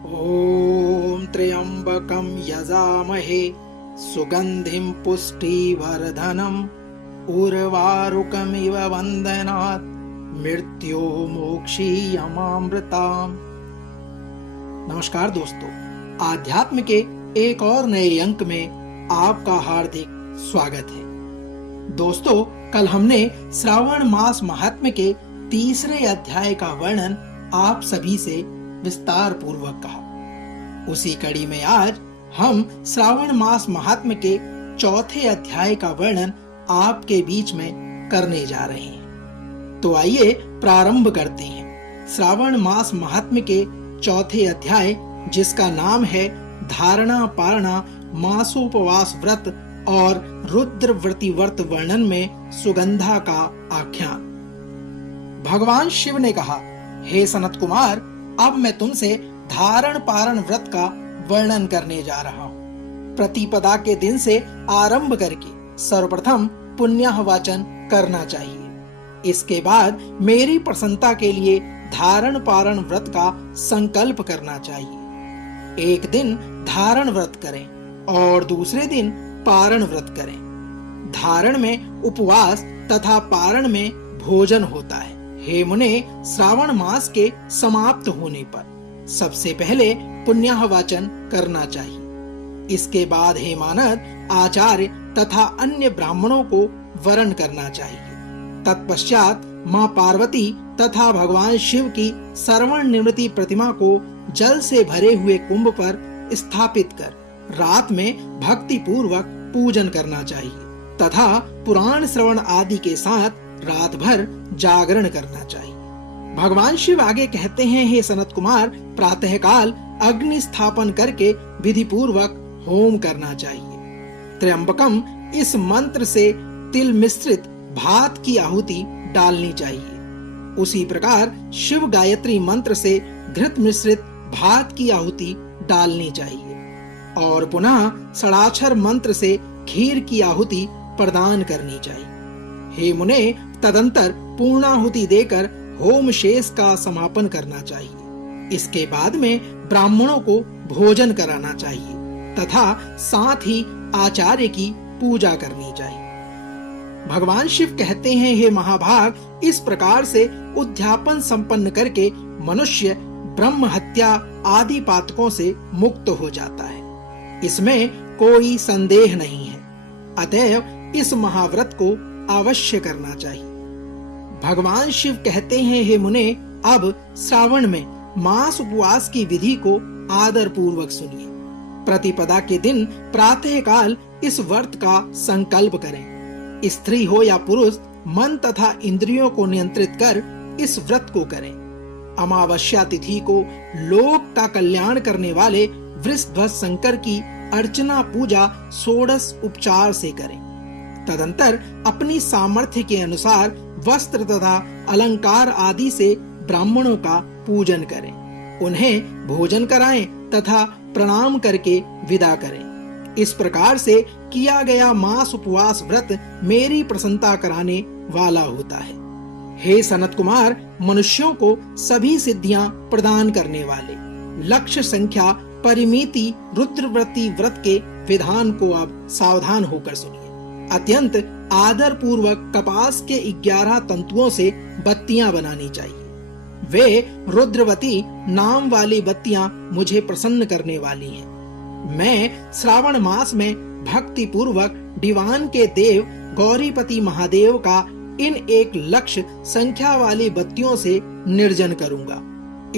ॐ त्र्यम्बकं यजामहे सुगन्धिं पुष्टिवर्धनम् उर्वारुकमिव वन्दनात् मृत्योर्मोक्षीयमामृताम्। नमस्कार दोस्तों, आध्यात्म के एक और नए अंक में आपका हार्दिक स्वागत है। दोस्तों, कल हमने श्रावण मास महात्म्य के तीसरे अध्याय का वर्णन आप सभी से विस्तार पूर्वक कहा। उसी कड़ी में आज हम श्रावण मास महात्म्य के चौथे अध्याय का वर्णन आपके बीच में करने जा रहे हैं। तो आइए प्रारंभ करते हैं। श्रावण मास महात्म्य के चौथे अध्याय, जिसका नाम है धारणा पारणा मासोपवास व्रत और रुद्रव्रती व्रत वर्णन में सुगंधा का आख्यान। भगवान शिव ने कहा, हे सनत कुमार, अब मैं तुमसे धारण पारण व्रत का वर्णन करने जा रहा हूँ। प्रतिपदा के दिन से आरंभ करके सर्वप्रथम पुण्य वाचन करना चाहिए। इसके बाद मेरी प्रसन्नता के लिए धारण पारण व्रत का संकल्प करना चाहिए। एक दिन धारण व्रत करें और दूसरे दिन पारण व्रत करें। धारण में उपवास तथा पारण में भोजन होता है। हे मुने, श्रावण मास के समाप्त होने पर सबसे पहले पुण्य वाचन करना चाहिए। इसके बाद हे मानद, आचार्य तथा अन्य ब्राह्मणों को वरण करना चाहिए। तत्पश्चात माँ पार्वती तथा भगवान शिव की सर्वण निवृत्ति प्रतिमा को जल से भरे हुए कुंभ पर स्थापित कर रात में भक्ति पूर्वक पूजन करना चाहिए तथा पुराण श्रवण आदि के साथ रात भर जागरण करना चाहिए। भगवान शिव आगे कहते हैं, हे सनत कुमार, प्रातःकाल अग्नि स्थापन करके विधि पूर्वक होम करना चाहिए। त्र्यंबकम इस मंत्र से तिल मिश्रित भात की आहुति डालनी चाहिए। उसी प्रकार शिव गायत्री मंत्र से घृत मिश्रित भात की आहुति डालनी चाहिए और पुनः षडाक्षर मंत्र से खीर की आहुति प्रदान करनी चाहिए। हे मुने, तदंतर पूर्णाहुति देकर होम शेष का समापन करना चाहिए। इसके बाद में ब्राह्मणों को भोजन कराना चाहिए तथा साथ ही आचार्य की पूजा करनी चाहिए। भगवान शिव कहते हैं, हे महाभाग, इस प्रकार से उद्यापन संपन्न करके मनुष्य ब्रह्म हत्या आदि पातकों से मुक्त हो जाता है। इसमें कोई संदेह नहीं है। अतएव इस महाव्रत को अवश्य करना चाहिए। भगवान शिव कहते हैं, हे मुने, अब श्रावण में मास उपवास की विधि को आदर पूर्वक सुनिए। प्रतिपदा के दिन प्रातः काल इस व्रत का संकल्प करें। स्त्री हो या पुरुष, मन तथा इंद्रियों को नियंत्रित कर इस व्रत को करें। अमावस्या तिथि को लोक का कल्याण करने वाले वृषध्वज शंकर की अर्चना पूजा षोडश उपचार से करें। तदंतर अपनी सामर्थ्य के अनुसार वस्त्र तथा अलंकार आदि से ब्राह्मणों का पूजन करें। उन्हें भोजन कराएं तथा प्रणाम करके विदा करें। इस प्रकार से किया गया मास उपवास व्रत मेरी प्रसन्नता कराने वाला होता है। हे सनत कुमार, मनुष्यों को सभी सिद्धियां प्रदान करने वाले लक्ष्य संख्या परिमिति रुद्रव्रती व्रत के विधान को अब सावधान होकर सुनिए। अत्यंत आदर पूर्वक कपास के 11 तंतुओं से बत्तियां बनानी चाहिए। वे रुद्रवती नाम वाली बत्तियां मुझे प्रसन्न करने वाली हैं। मैं श्रावण मास में भक्ति पूर्वक दीवान के देव गौरीपति महादेव का इन 1,00,000 संख्या वाली बत्तियों से निर्जन करूंगा।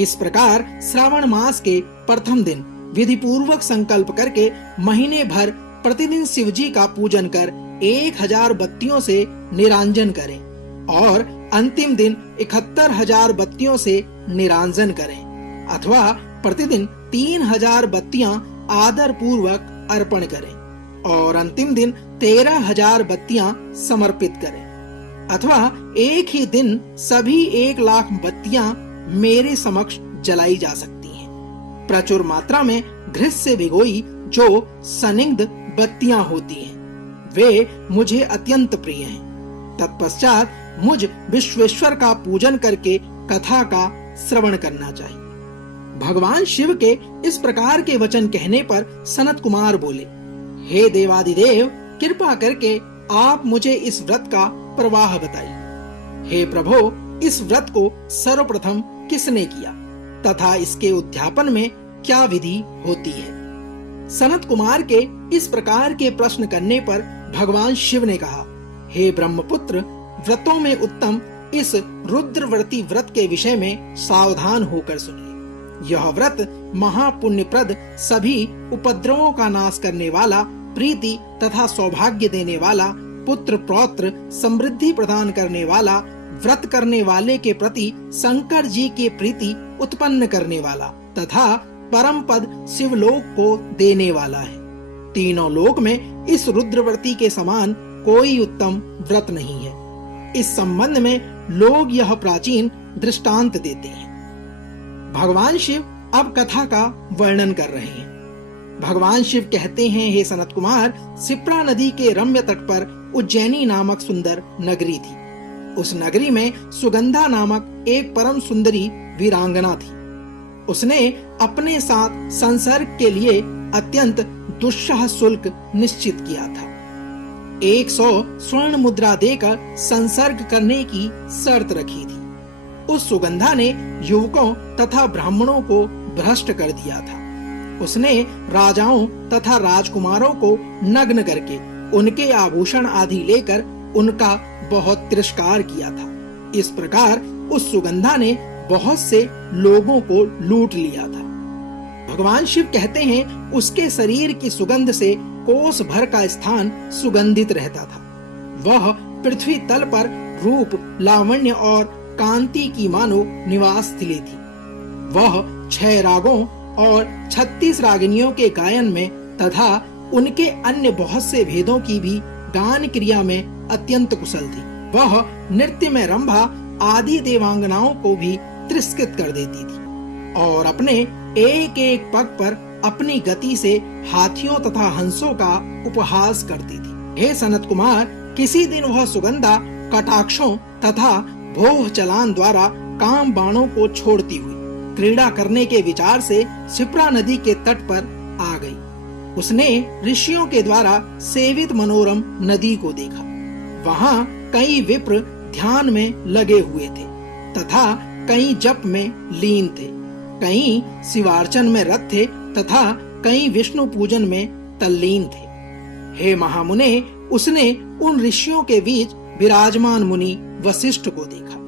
इस प्रकार श्रावण मास के प्रथम दिन विधि पूर्वक संकल्प करके महीने भर प्रतिदिन शिवजी का पूजन कर 1,000 बत्तियों से निरांजन करें और अंतिम दिन 71,000 बत्तियों से निरांजन करें अथवा प्रतिदिन 3,000 बत्तियां आदर पूर्वक अर्पण करें और अंतिम दिन 13,000 बत्तियां समर्पित करें अथवा एक ही दिन सभी 1,00,000 बत्तियां मेरे समक्ष जलाई जा सकती हैं। प्रचुर मात्रा में घृत से भिगोई जो सनिग्ध बत्तियां होती हैं, वे मुझे अत्यंत प्रिय हैं। तत्पश्चात मुझ विश्वेश्वर का पूजन करके कथा का श्रवण करना चाहिए। भगवान शिव के इस प्रकार के वचन कहने पर सनत कुमार बोले, हे देवादिदेव, कृपा करके आप मुझे इस व्रत का प्रवाह बताइए। हे प्रभु, इस व्रत को सर्वप्रथम किसने किया तथा इसके उद्यापन में क्या विधि होती है? सनत कुमार के इस प्रकार के प्रश्न करने पर भगवान शिव ने कहा, हे ब्रह्मपुत्र, व्रतों में उत्तम इस रुद्रव्रती व्रत के विषय में सावधान होकर सुनिए। यह व्रत महापुण्यप्रद, सभी उपद्रवों का नाश करने वाला, प्रीति तथा सौभाग्य देने वाला, पुत्र पौत्र समृद्धि प्रदान करने वाला, व्रत करने वाले के प्रति शंकर जी की प्रीति उत्पन्न करने वाला तथा परम पद शिवलोक को देने वाला है। तीनों लोक में इस रुद्रव्रती के समान कोई उत्तम व्रत नहीं है। इस संबंध में लोग यह प्राचीन दृष्टांत देते हैं। भगवान शिव अब कथा का वर्णन कर रहे हैं। भगवान शिव कहते हैं, हे सनत कुमार, शिप्रा नदी के रम्य तट पर उज्जैनी नामक सुंदर नगरी थी। उस नगरी में सुगंधा नामक एक परम सुंदरी वीरांगना थी। उसने अपने साथ संसर्ग के लिए अत्यंत दुस्सह शुल्क निश्चित किया था। 100 स्वर्ण मुद्रा देकर संसर्ग करने की शर्त रखी थी। उस सुगंधा ने युवकों तथा ब्राह्मणों को भ्रष्ट कर दिया था। उसने राजाओं तथा राजकुमारों को नग्न करके उनके आभूषण आदि लेकर उनका बहुत तिरस्कार किया था। इस प्रकार उस सुगंधा ने बहुत से लोगों को लूट लिया था। भगवान शिव कहते हैं, उसके शरीर की सुगंध से कोस भर का स्थान सुगंधित रहता था। वह पृथ्वी तल पर रूप, लावण्य और कांति की मानो निवास स्थली थी। वह 6 रागों और 36 रागिनियों के गायन में तथा उनके अन्य बहुत से भेदों की भी गान क्रिया में अत्यंत कुशल थी। वह नृत्य में रंभा आदि देवांगनाओं को भी तिरस्कृत कर देती थी और अपने एक एक पग पर अपनी गति से हाथियों तथा हंसों का उपहास करती थी। हे सनत कुमार, किसी दिन वह सुगंधा कटाक्षों तथा भोह चलान द्वारा काम बाणों को छोड़ती हुई क्रीड़ा करने के विचार से शिप्रा नदी के तट पर आ गई। उसने ऋषियों के द्वारा सेवित मनोरम नदी को देखा। वहाँ कई विप्र ध्यान में लगे हुए थे तथा कई जप में लीन थे, कई शिवार्चन में रत थे तथा कई विष्णु पूजन में तल्लीन थे। हे महामुने, उसने उन ऋषियों के बीच विराजमान मुनि वशिष्ठ को देखा।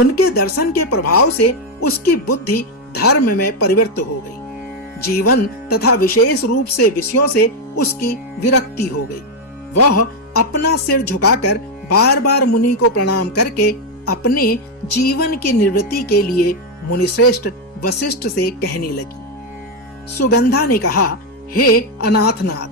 उनके दर्शन के प्रभाव से उसकी बुद्धि धर्म में परिवर्तित हो गई। जीवन तथा विशेष रूप से विषयों से उसकी विरक्ति हो गई। वह अपना सिर झुकाकर बार बार मुनि को प्रणाम करके अपने जीवन की निवृत्ति के लिए मुनिश्रेष्ठ वशिष्ठ से कहने लगी। सुगंधा ने कहा, हे अनाथनाथ,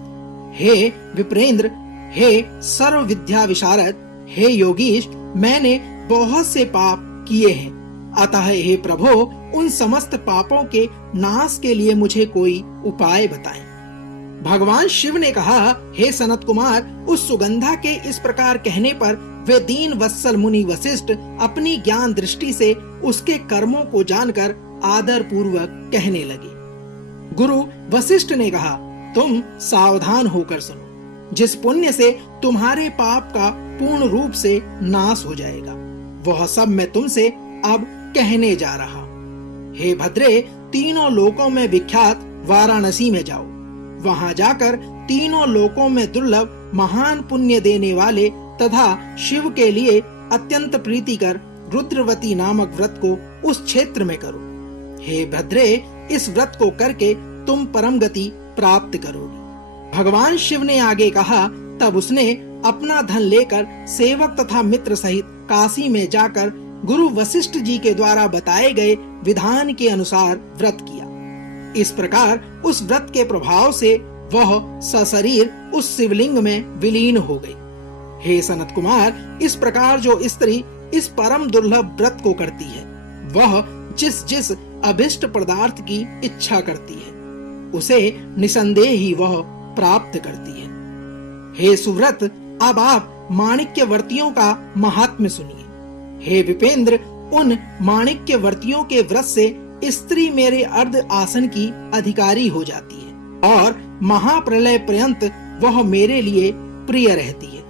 हे विप्रेंद्र, हे सर्व विद्या विशारद, हे योगीश, मैंने बहुत से पाप किए हैं। अतः हे प्रभु, उन समस्त पापों के नाश के लिए मुझे कोई उपाय बताएं। भगवान शिव ने कहा, हे सनत कुमार, उस सुगंधा के इस प्रकार कहने पर वे दीन वत्सल मुनि वशिष्ठ अपनी ज्ञान दृष्टि से उसके कर्मों को जानकर आदर पूर्वक कहने लगे। गुरु वशिष्ठ ने कहा, तुम सावधान होकर सुनो। जिस पुण्य से तुम्हारे पाप का पूर्ण रूप से नाश हो जाएगा, वह सब मैं तुमसे अब कहने जा रहा हूँ। हे भद्रे, तीनों लोकों में विख्यात वाराणसी में जाओ। वहां जाकर तीनों लोकों में दुर्लभ महान पुण्य देने वाले तथा शिव के लिए अत्यंत प्रीतिकर रुद्रवती नामक व्रत को उस क्षेत्र में करो। हे भद्रे, इस व्रत को करके तुम परम गति प्राप्त करोगे। भगवान शिव ने आगे कहा, तब उसने अपना धन लेकर सेवक तथा मित्र सहित काशी में जाकर गुरु वशिष्ठ जी के द्वारा बताए गए विधान के अनुसार व्रत किया। इस प्रकार उस व्रत के प्रभाव से वह सशरीर उस शिवलिंग में विलीन हो गई। हे सनत कुमार, इस प्रकार जो स्त्री इस परम दुर्लभ व्रत को करती है, वह जिस जिस अभिष्ट पदार्थ की इच्छा करती है, उसे निसंदेह ही वह प्राप्त करती है। हे सुव्रत, अब आप माणिक्यवर्तियों का महात्म्य सुनिए। हे विपेंद्र, उन माणिक्यवर्तियों के व्रत से स्त्री मेरे अर्ध आसन की अधिकारी हो जाती है और महाप्रलय पर्यंत वह मेरे लिए प्रिय रहती है।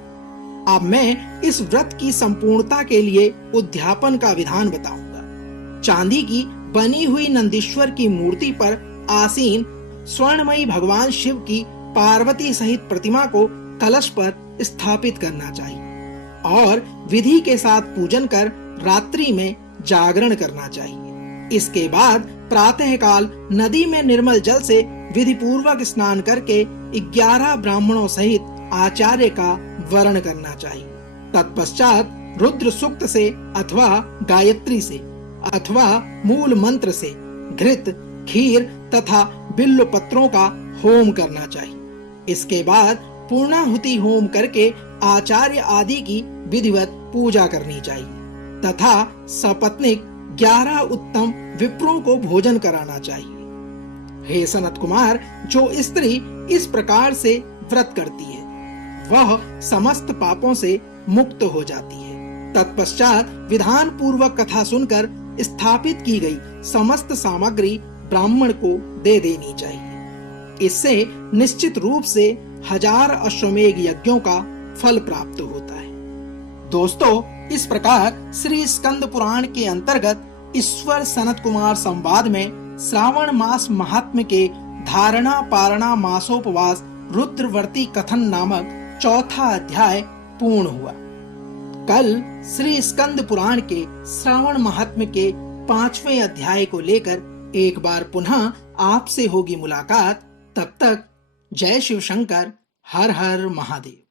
अब मैं इस व्रत की संपूर्णता के लिए उद्यापन का विधान बताऊंगा। चांदी की बनी हुई नंदीश्वर की मूर्ति पर आसीन स्वर्णमयी भगवान शिव की पार्वती सहित प्रतिमा को कलश पर स्थापित करना चाहिए और विधि के साथ पूजन कर रात्रि में जागरण करना चाहिए। इसके बाद प्रातः काल नदी में निर्मल जल से विधि पूर्वक स्नान करके 11 ब्राह्मणों सहित आचार्य का वरण करना चाहिए। तत्पश्चात रुद्र सूक्त से अथवा गायत्री से अथवा मूल मंत्र से घृत, खीर तथा बिल्व पत्रों का होम करना चाहिए। इसके बाद पूर्णाहुति होम करके आचार्य आदि की विधिवत पूजा करनी चाहिए तथा सपत्नीक 11 उत्तम विप्रों को भोजन कराना चाहिए। हे सनत कुमार, जो स्त्री इस प्रकार से व्रत करती है वह समस्त पापों से मुक्त हो जाती है। तत्पश्चात विधान पूर्वक कथा सुनकर स्थापित की गई समस्त सामग्री ब्राह्मण को दे देनी चाहिए। इससे निश्चित रूप से 1000 अश्वमेघ यज्ञों का फल प्राप्त होता है। दोस्तों, इस प्रकार श्री स्कंद पुराण के अंतर्गत ईश्वर सनत कुमार संवाद में श्रावण मास महात्म्य के धारणा पारणा मासोपवास रुद्रवर्ती कथन नामक चौथा अध्याय पूर्ण हुआ। कल श्री स्कंद पुराण के श्रावण महात्म्य के 5वें अध्याय को लेकर एक बार पुनः आपसे होगी मुलाकात। तब तक जय शिव शंकर, हर हर महादेव।